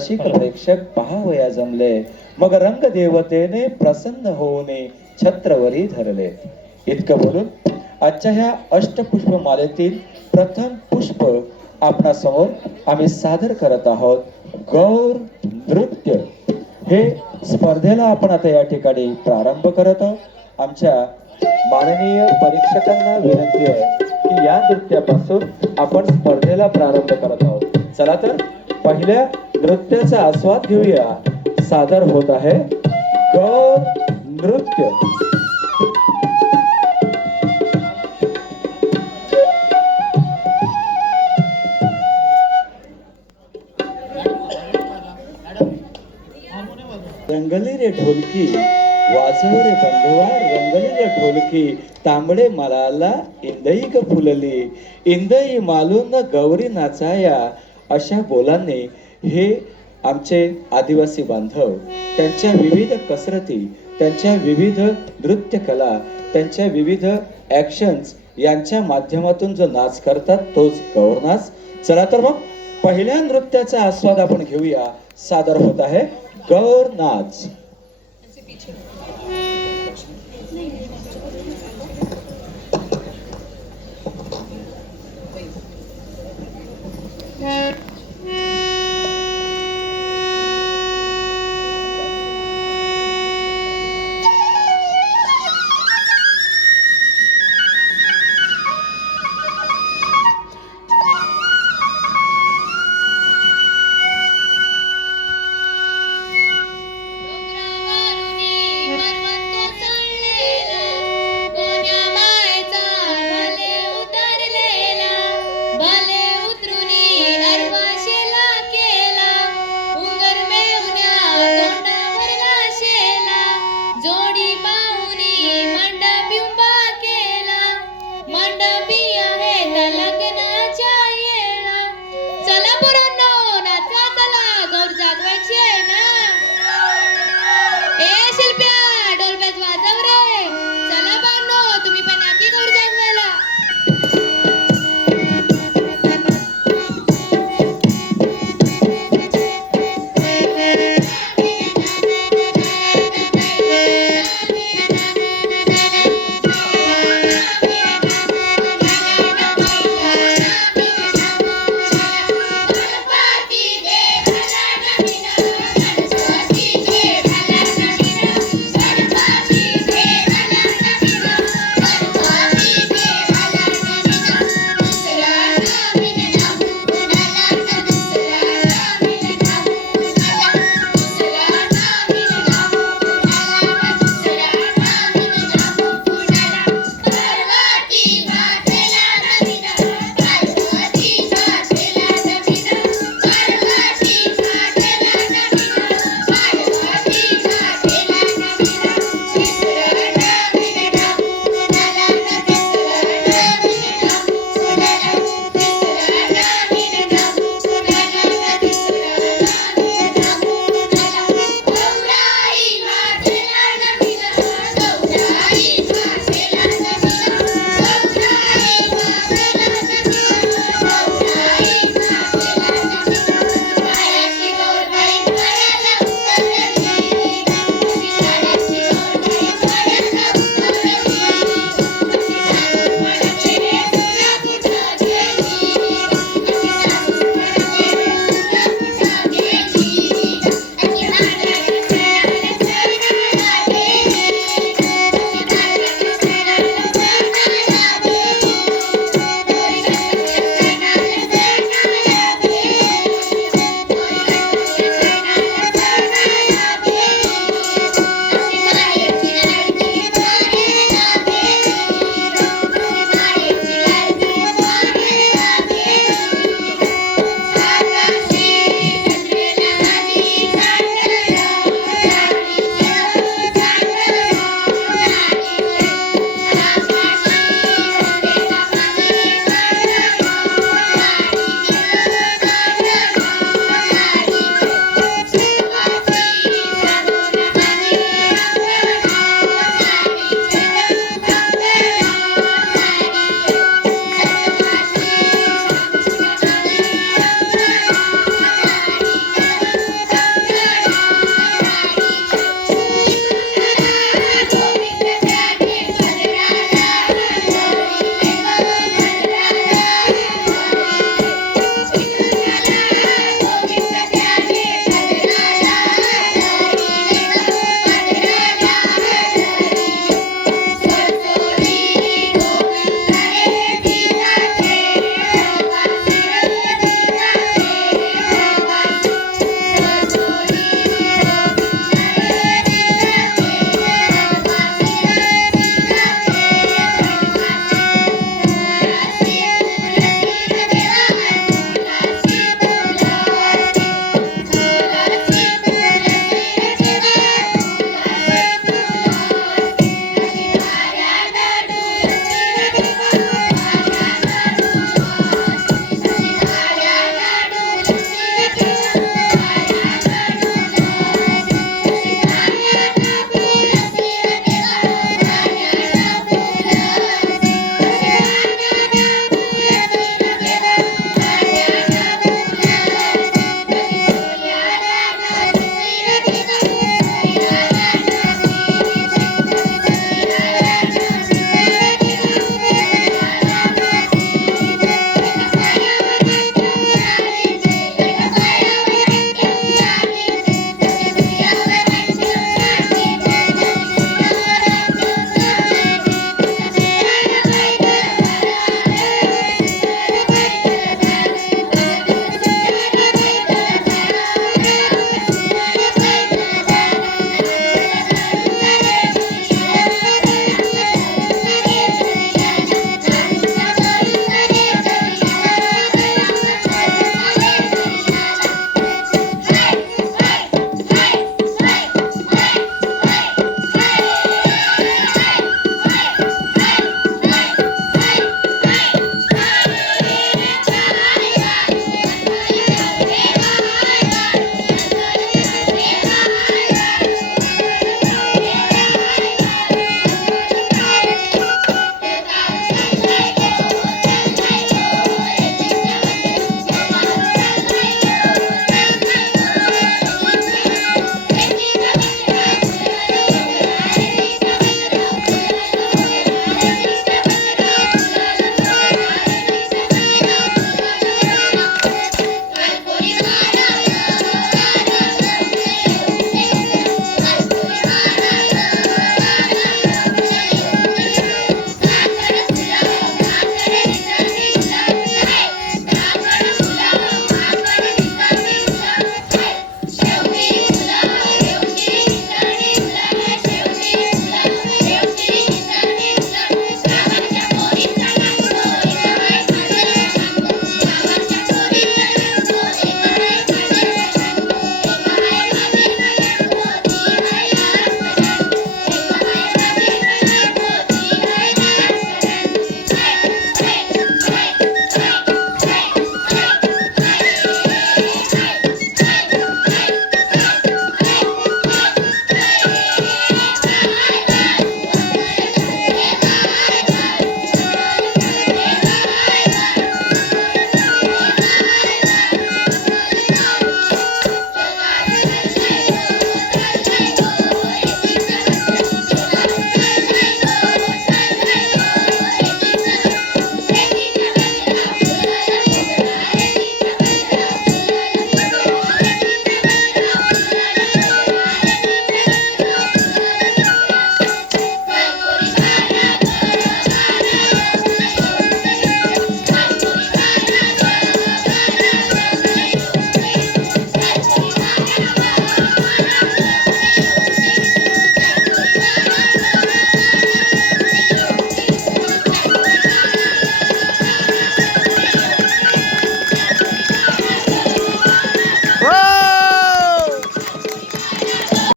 रसिक प्रेक्षक पहावया जमले, मग रंग देवतेने प्रसन्न होऊने छत्रवरी धरले. इतकं बोलून आजच्या ह्या अष्टपुष्प मालेतील प्रथम पुष्प आपणासमोर आम्ही सादर करत आहोत. गौर नृत्य हे स्पर्धेला आपण आता या ठिकाणी प्रारंभ करत आहोत. आमच्या माननीय परीक्षकांना विनंती आहे की या नृत्यापासून आपण स्पर्धेला प्रारंभ करत आहोत. चला तर पहिल्या नृत्याचा आस्वाद घेऊया. सादर होत आहे गौर नृत्य. रंगली रे ढोलकी वाजव रे बंधवा, रंगली रे ढोलकी तांबडे मलाला इंदई ग फुलली, इंदई मालून गौरी नाचाया. अशा बोलांनी हे आमचे आदिवासी बांधव त्यांच्या विविध कसरती, त्यांच्या विविध नृत्य कला, त्यांच्या विविध ऍक्शन्स यांच्या माध्यमातून जो नाच करतात तोच गौर नाच. चला तर मग पहिल्या नृत्याचा आस्वाद आपण घेऊया. सादर होत आहे गौर नाच.